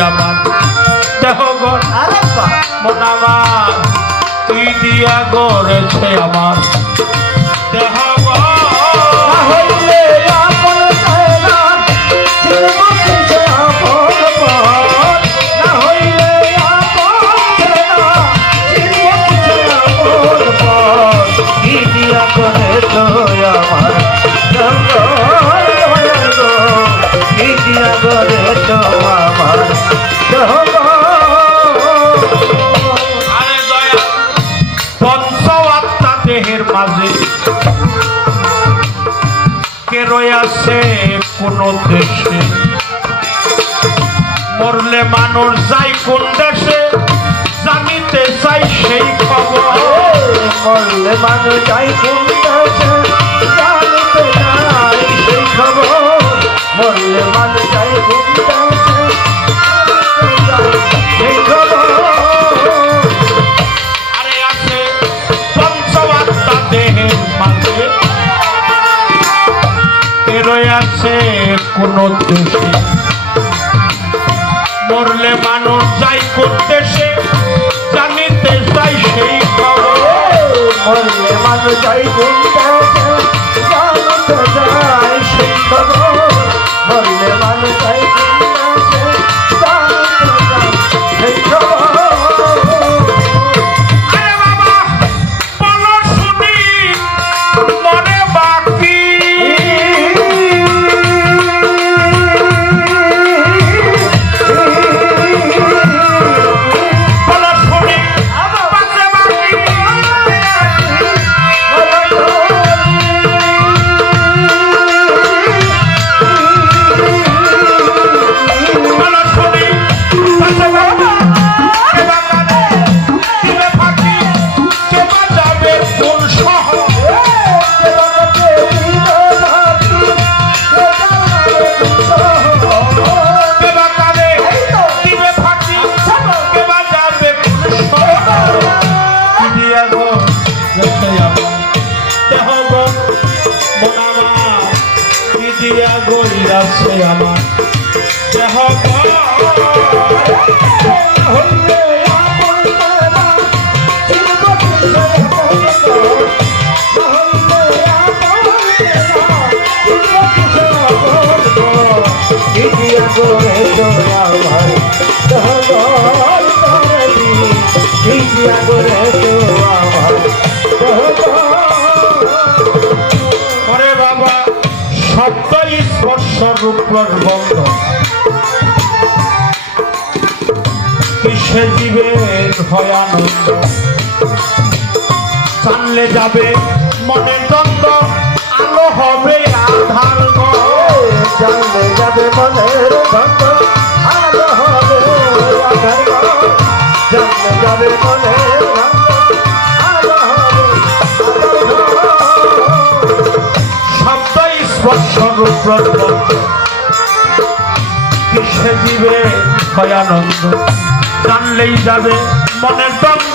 আমার। দেহ গোটা মনামা তুই দিয়া গড়েছে আমার। কেরয় আছে কোন দেশে? মরলে মানুষ যাই কোন দেশে? জানিতে চাই সেই খবর। মরলে মানুষ যাই কোন দেশে? কোনো দোষী মরলে মানুষ যাই করতে সে, জানিতে চাই সেই খবর। মরলে মানুষ যাই করতে হইলে আমার। দেহ হইলে সবাই স্পর্শ রূপ আপনার বন্ধ। কিসে জীবের ভয়ানন্দ জানলে যাবে মনে দ্বন্দ্ব আলো হবে আধার জানলে যাবে মনে দ্বন্দ্ব আলো শব্দ স্পর্শ রূপ সে দিবে হয় আনন্দ জানলেই যাবে মনের দ্বন্দ্ব।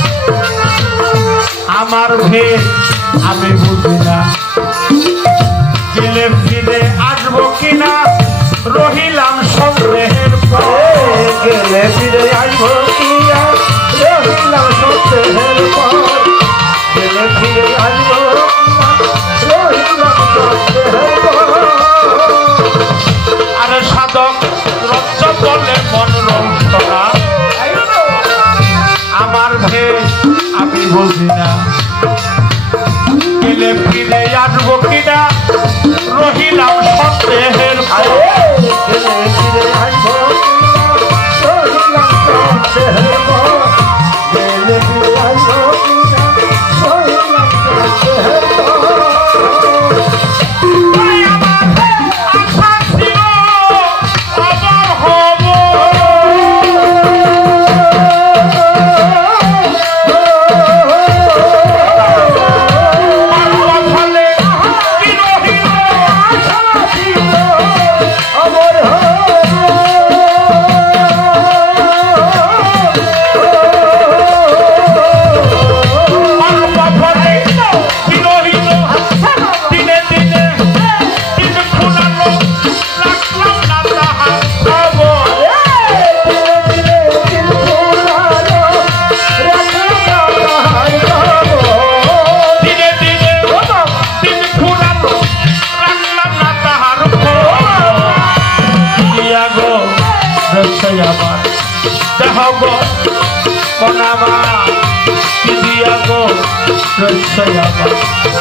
আমার ভেদ আমি বুঝি না। ফিরে ফিরে আসব কিনা? রহিলাম সন্দেহের ফিরে ফিরে সন্দেহের 算一下